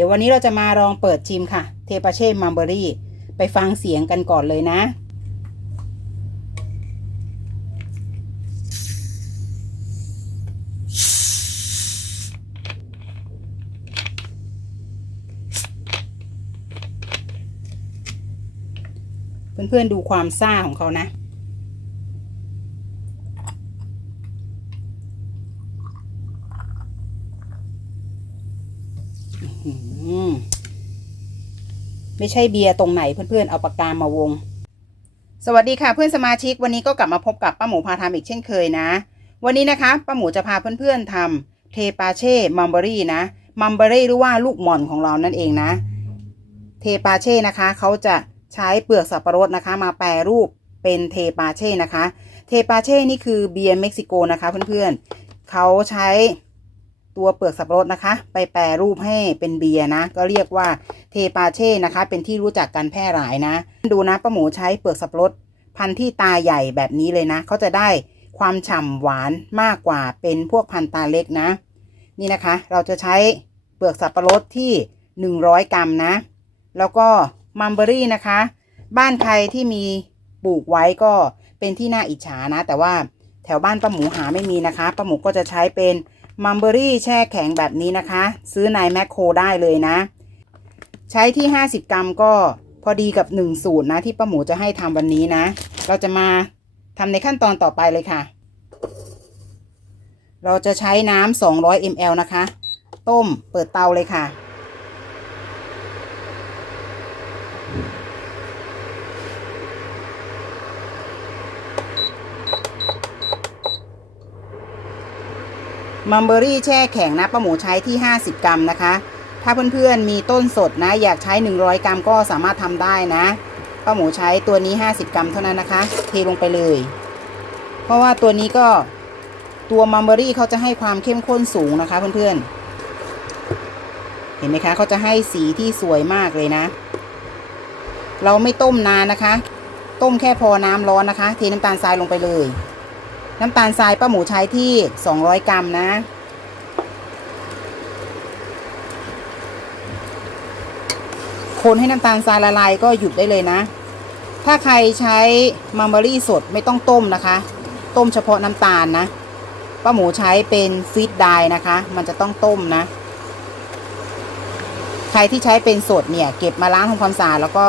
ดี๋ยววันนี้เราจะมาลองเปิดชิมค่ะ เทปาเช่มัมเบอรี่ ไปฟังเสียงกันก่อนเลยนะ เพื่อนๆดูความซ่าของเขานะ ไม่ใช่เบียร์ตรงไหนเพื่อนๆเอาปากกามาวง สวัสดีค่ะเพื่อนสมาชิกวันนี้ก็กลับมาพบกับป้าหมูพาทำอีกเช่นเคยนะ วันนี้นะคะป้าหมูจะพาเพื่อนๆทำเทปาเช่มัมเบอรี่นะมัมเบอรี่หรือว่าลูกหม่อนของเรานั่นเองนะ เทปาเช่นะคะเขาจะใช้เปลือกสับปะรดนะคะ มาแปรรูปเป็นเทปาเช่นะคะ เทปาเช่นี่คือเบียร์เม็กซิโกนะคะเพื่อนๆเขาใช้ตัวเปลือกสับปะรดนะคะ ไปแปรรูปให้เป็นเบียร์นะ ก็เรียกว่า เทปาเช่นะคะ เป็นที่รู้จักกันแพร่หลายนะ ดูนะป้าหมูใช้เปลือกสับปะรดพันธุ์ที่ตาใหญ่แบบนี้เลยนะเขาจะได้ความฉ่ำหวานมากกว่าเป็นพวกพันธุ์ตาเล็กนะ นี่นะคะ เราจะใช้เปลือกสับปะรดที่ 100 กรัมนะ แล้วก็มัมเบอรี่นะคะ บ้านใครที่มีปลูกไว้ก็เป็นที่น่าอิจฉานะ แต่ว่าแถวบ้านป้าหมูหาไม่มีนะคะป้าหมูก็จะใช้เป็นมัมเบอรี่แช่แข็งแบบนี้นะคะ ซื้อในแมคโครได้เลยนะ ใช้ที่ 50 กรัมก็พอดีกับ 1 สูตรนะ ที่ป้าหมูจะให้ทำวันนี้นะ เราจะมาทำในขั้นตอนต่อไปเลยค่ะ เราจะใช้น้ำ200 ml นะคะ ต้มเปิดเตาเลยค่ะมัมเบอรี่แช่แข็งนะป้าหมูใช้ที่ 50 กรัมนะคะ ถ้าเพื่อนๆมีต้นสดนะ อยากใช้ 100 กรัมก็สามารถทำได้นะป้าหมูใช้ตัวนี้ 50 กรัมเท่านั้นนะคะ เทลงไปเลย เพราะว่าตัวนี้ก็ตัวมัมเบอรี่เขาจะให้ความเข้มข้นสูงนะคะ เพื่อนๆ เห็นไหมคะเขาจะให้สีที่สวยมากเลยนะ เราไม่ต้มนานนะคะ ต้มแค่พอน้ำร้อนนะคะ เทน้ำตาลทรายลงไปเลย น้ำตาลทรายป้าหมูใช้ที่ 200 กรัมนะ คนให้น้ำตาลทรายละลายก็หยุดได้เลยนะ ถ้าใครใช้มัมเบอรี่สดไม่ต้องต้มนะคะ ต้มเฉพาะน้ำตาลนะป้าหมูใช้เป็นฟีดไดนะคะ มันจะต้องต้มนะ ใครที่ใช้เป็นสดเนี่ยเก็บมาล้างทำความสะอาดแล้วก็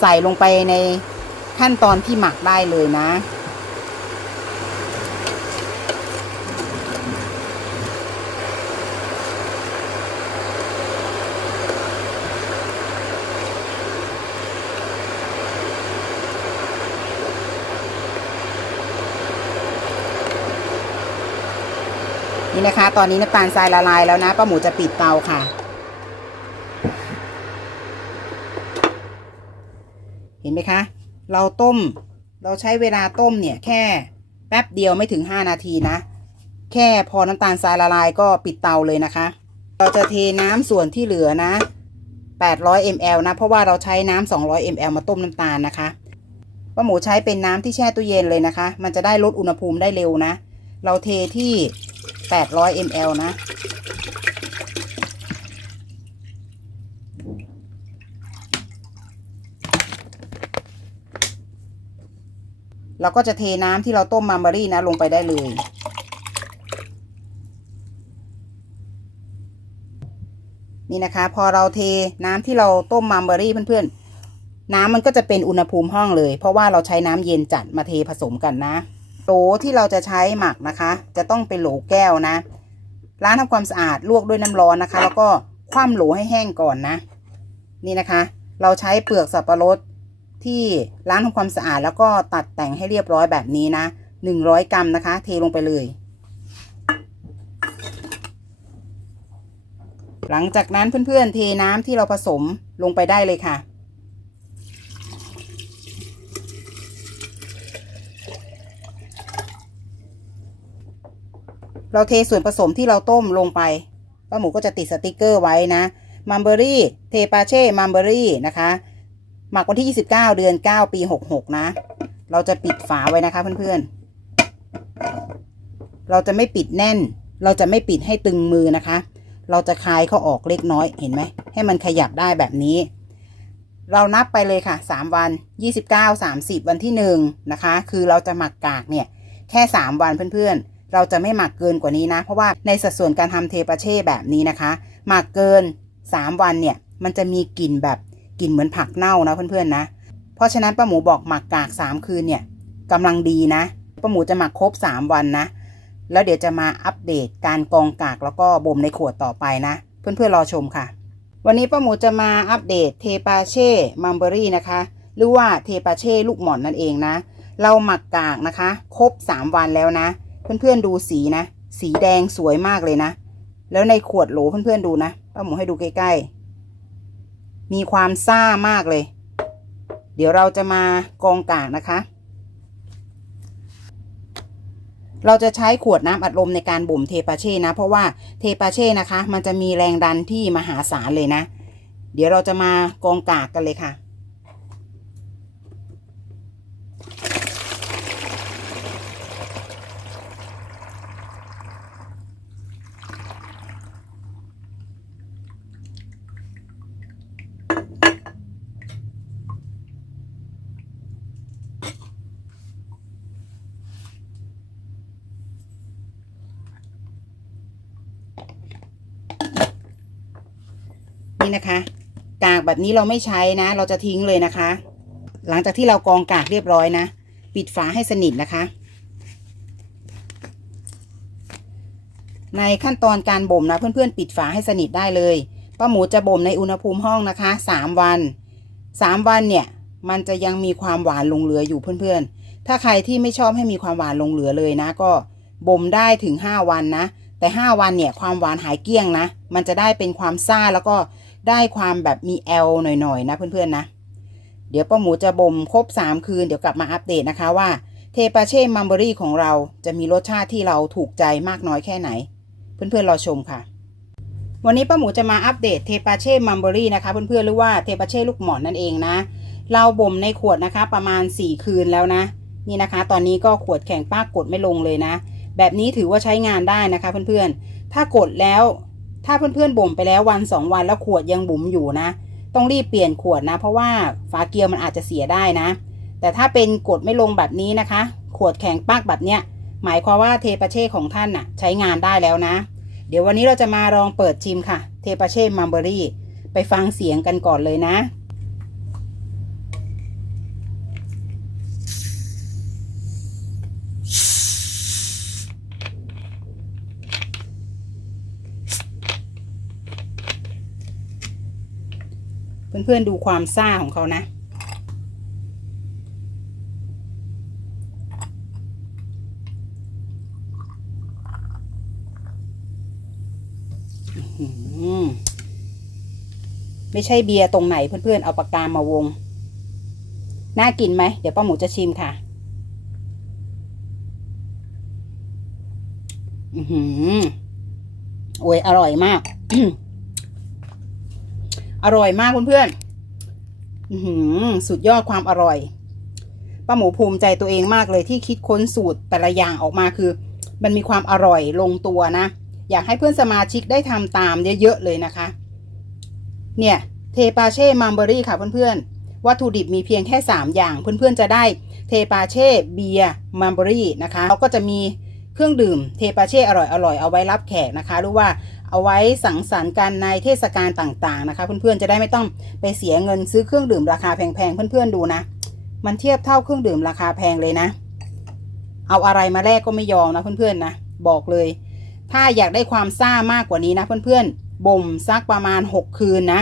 ใส่ลงไปในขั้นตอนที่หมักได้เลยนะ นี่นะคะ ตอนนี้น้ำตาลทรายละลายแล้วนะป้าหมูจะปิดเตาค่ะ เห็นไหมคะ เราต้ม เราใช้เวลาต้มเนี่ยแค่แป๊บเดียวไม่ถึง 5 นาทีนะ แค่พอน้ำตาลทรายละลายก็ปิดเตาเลยนะคะ เราจะเทน้ำส่วนที่เหลือนะ 800 ml นะ เพราะว่าเราใช้น้ำ200 ml มาต้มน้ำตาลนะคะป้าหมูใช้เป็นน้ำที่แช่ตู้เย็นเลยนะคะ มันจะได้ลดอุณหภูมิได้เร็วนะ เราเทที่ 800 ml นะ เราก็จะเทน้ำที่เราต้มมัมเบอรี่นะลงไปได้เลยนี่นะคะ พอเราเทน้ำที่เราต้มมัมเบอรี่เพื่อนๆ น้ำมันก็จะเป็นอุณหภูมิห้องเลย เพราะว่าเราใช้น้ำเย็นจัดมาเทผสมกันนะ โหลที่เราจะใช้หมักนะคะ จะต้องเป็นโหลแก้วนะ ล้างทำความสะอาดลวกด้วยน้ำร้อนนะคะ แล้วก็คว่ำโหลให้แห้งก่อนนะ นี่นะคะ เราใช้เปลือกสับปะรดที่ล้างทำความสะอาดแล้วก็ตัดแต่งให้เรียบร้อยแบบนี้นะหนึ่งร้อยกรัมนะคะ เทลงไปเลย หลังจากนั้นเพื่อนๆเทน้ำที่เราผสมลงไปได้เลยค่ะ เราเทส่วนผสมที่เราต้มลงไปป้าหมูก็จะติดสติกเกอร์ไว้นะมัมเบอรี่เทปาเช่มัมเบอรี่นะคะหมักวันที่ 29 เดือน 9 ปี 66 นะ เราจะปิดฝาไว้นะคะเพื่อนๆ เราจะไม่ปิดแน่น เราจะไม่ปิดให้ตึงมือนะคะ เราจะคลายเขาออกเล็กน้อยเห็นไหม ให้มันขยับได้แบบนี้ เรานับไปเลยค่ะ 3 วัน 29 30 วันที่ 1 นะคะ คือเราจะหมักกากเนี่ย แค่ 3 วันเพื่อนๆ เราจะไม่หมักเกินกว่านี้นะ เพราะว่าในสัดส่วนการทำเทปาเช่แบบนี้นะคะ หมักเกิน 3 วันเนี่ย มันจะมีกลิ่นแบบกลิ่นเหมือนผักเน่านะเพื่อนๆนะ เพราะฉะนั้นป้าหมูบอกหมักกาก 3 คืนเนี่ยกำลังดีนะป้าหมูจะหมักครบ 3 วันนะ แล้วเดี๋ยวจะมาอัปเดตการกองกากแล้วก็บ่มในขวดต่อไปนะ เพื่อนๆรอชมค่ะ วันนี้ป้าหมูจะมาอัปเดตเทปาเช่มัมเบอรี่นะคะ หรือว่าเทปาเช่ลูกหม่อนนั่นเองนะ เราหมักกากนะคะ ครบ 3 วันแล้วนะ เพื่อนๆดูสีนะ สีแดงสวยมากเลยนะ แล้วในขวดโหลเพื่อนๆดูนะป้าหมูให้ดูใกล้ๆ มีความซ่ามากเลย เดี๋ยวเราจะมากองกากนะคะ เราจะใช้ขวดน้ำอัดลมในการบ่มเทปาเช่นะ เพราะว่าเทปาเช่นะคะ มันจะมีแรงดันที่มหาศาลเลยนะ เดี๋ยวเราจะมากองกากกันเลยค่ะ นี่นะคะ กากแบบนี้เราไม่ใช้นะ เราจะทิ้งเลยนะคะ หลังจากที่เรากรองกากเรียบร้อยนะ ปิดฝาให้สนิทนะคะ ในขั้นตอนการบ่มนะ เพื่อนๆ ปิดฝาให้สนิทได้เลยป้าหมูจะบ่มในอุณหภูมิห้องนะคะสามวันสามวันเนี่ย มันจะยังมีความหวานลงเหลืออยู่เพื่อนๆ ถ้าใครที่ไม่ชอบให้มีความหวานลงเหลือเลยนะ ก็บ่มได้ถึงห้าวันนะแต่ห้าวันเนี่ยความหวานหายเกลี้ยงนะ มันจะได้เป็นความซ่าแล้วก็ ได้ความแบบมีแอลหน่อยๆนะเพื่อนๆนะ เดี๋ยวป้าหมูจะบ่มครบ 3 คืน เดี๋ยวกลับมาอัปเดตนะคะว่าเทปาเช่มัมเบอรี่ของเราจะมีรสชาติที่เราถูกใจมากน้อยแค่ไหน เพื่อนๆรอชมค่ะ วันนี้ป้าหมูจะมาอัปเดตเทปาเช่มัมเบอรี่นะคะ เพื่อนๆหรือว่าเทปาเช่ลูกหมอนนั่นเองนะ เราบ่มในขวดนะคะประมาณ 4 คืนแล้วนะ นี่นะคะ ตอนนี้ก็ขวดแข็งป้ากดไม่ลงเลยนะ แบบนี้ถือว่าใช้งานได้นะคะเพื่อนๆ ถ้ากดแล้ว ถ้าเพื่อนๆบ่มไปแล้ววันสองวันแล้วขวดยังบุ๋มอยู่นะ ต้องรีบเปลี่ยนขวดนะ เพราะว่าฝาเกลียวมันอาจจะเสียได้นะ แต่ถ้าเป็นกดไม่ลงแบบนี้นะคะ ขวดแข็งปักแบบเนี้ยหมายความว่าเทปาเช่ของท่านน่ะ ใช้งานได้แล้วนะ เดี๋ยววันนี้เราจะมาลองเปิดชิมค่ะ เทปาเช่มัมเบอรี่ ไปฟังเสียงกันก่อนเลยนะ เพื่อนๆดูความซ่าของเขานะไม่ใช่เบียร์ตรงไหนเพื่อนๆ เอาปากกามาวง น่ากินไหม เดี๋ยวป้าหมูจะชิมค่ะ อือหือโอ้ยอร่อยมาก อร่อยมากเพื่อนๆอื้อหือสุดยอดความอร่อยป้าหมูภูมิใจตัวเองมากเลยที่คิดค้นสูตรแต่ละอย่างออกมาคือ มันมีความอร่อยลงตัวนะ อยากให้เพื่อนสมาชิกได้ทำตามเยอะๆเลยนะคะ เนี่ย เทปาเช่มัมเบอรี่ค่ะเพื่อนๆ วัตถุดิบมีเพียงแค่ 3 อย่าง เพื่อนๆจะได้เทปาเช่เบียร์มัมเบอรี่นะคะแล้วก็จะมีเครื่องดื่มเทปาเช่อร่อยๆเอาไว้รับแขกนะคะ หรือว่า เอาไว้สังสรรค์กันในเทศกาลต่างๆนะคะ เพื่อนๆจะได้ไม่ต้องไปเสียเงินซื้อเครื่องดื่มราคาแพงๆเพื่อนๆดูนะ มันเทียบเท่าเครื่องดื่มราคาแพงเลยนะ เอาอะไรมาแลกก็ไม่ยอมนะเพื่อนๆนะบอกเลย ถ้าอยากได้ความซ่ามากกว่านี้นะเพื่อนๆบ่มซักประมาณ 6 คืนนะ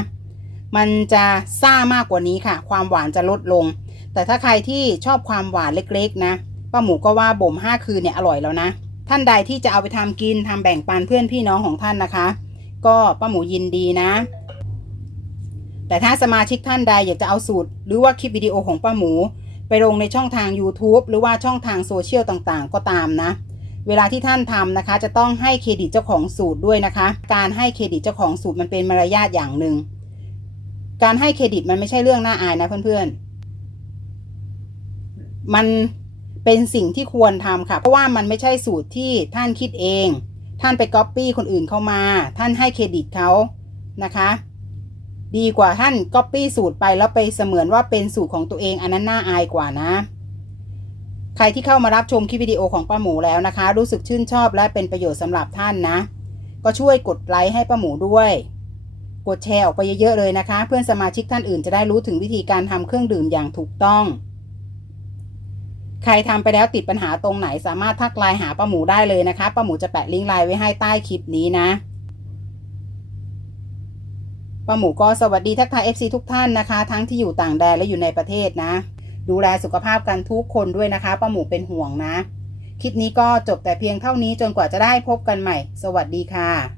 มันจะซ่ามากกว่านี้ค่ะ ความหวานจะลดลง แต่ถ้าใครที่ชอบความหวานเล็กๆ นะป้าหมูก็ว่าบ่ม5คืนเนี่ยอร่อยแล้วนะ ท่านใดที่จะเอาไปทำกินทำแบ่งปันเพื่อนพี่น้องของท่านนะคะ ก็ป้าหมูยินดีนะ แต่ถ้าสมาชิกท่านใดอยากจะเอาสูตร หรือว่าคลิปวิดีโอของป้าหมู ไปลงในช่องทาง YouTube หรือว่าช่องทางโซเชียลต่างๆ ก็ตามนะ เวลาที่ท่านทำนะคะ จะต้องให้เครดิตเจ้าของสูตรด้วยนะคะ การให้เครดิตเจ้าของสูตรมันเป็นมารยาทอย่างหนึ่งการให้เครดิตมันไม่ใช่เรื่องน่าอายนะเพื่อนๆ มัน เป็นสิ่งที่ควรทำค่ะ เพราะว่ามันไม่ใช่สูตรที่ท่านคิดเอง ท่านไปก๊อปปี้คนอื่นเข้ามา ท่านให้เครดิตเขานะคะ ดีกว่าท่านก๊อปปี้สูตรไปแล้วไปเสมือนว่าเป็นสูตรของตัวเองอันนั้นน่าอายกว่านะ ใครที่เข้ามารับชมคลิปวิดีโอของป้าหมูแล้วนะคะ รู้สึกชื่นชอบและเป็นประโยชน์สำหรับท่านนะ ก็ช่วยกดไลค์ให้ป้าหมูด้วยกดแชร์ออกไปเยอะๆเลยนะคะ เพื่อนสมาชิกท่านอื่นจะได้รู้ถึงวิธีการทำเครื่องดื่มอย่างถูกต้อง ใครทำไปแล้วติดปัญหาตรงไหนสามารถทักไลน์หาป้าหมูได้เลยนะคะป้าหมูจะแปะลิงก์ไลน์ไว้ให้ใต้คลิปนี้นะป้าหมูก็สวัสดีทักทาย FC ทุกท่านนะคะ ทั้งที่อยู่ต่างแดนและอยู่ในประเทศนะ ดูแลสุขภาพกันทุกคนด้วยนะคะป้าหมูเป็นห่วงนะ คลิปนี้ก็จบแต่เพียงเท่านี้จนกว่าจะได้พบกันใหม่ สวัสดีค่ะ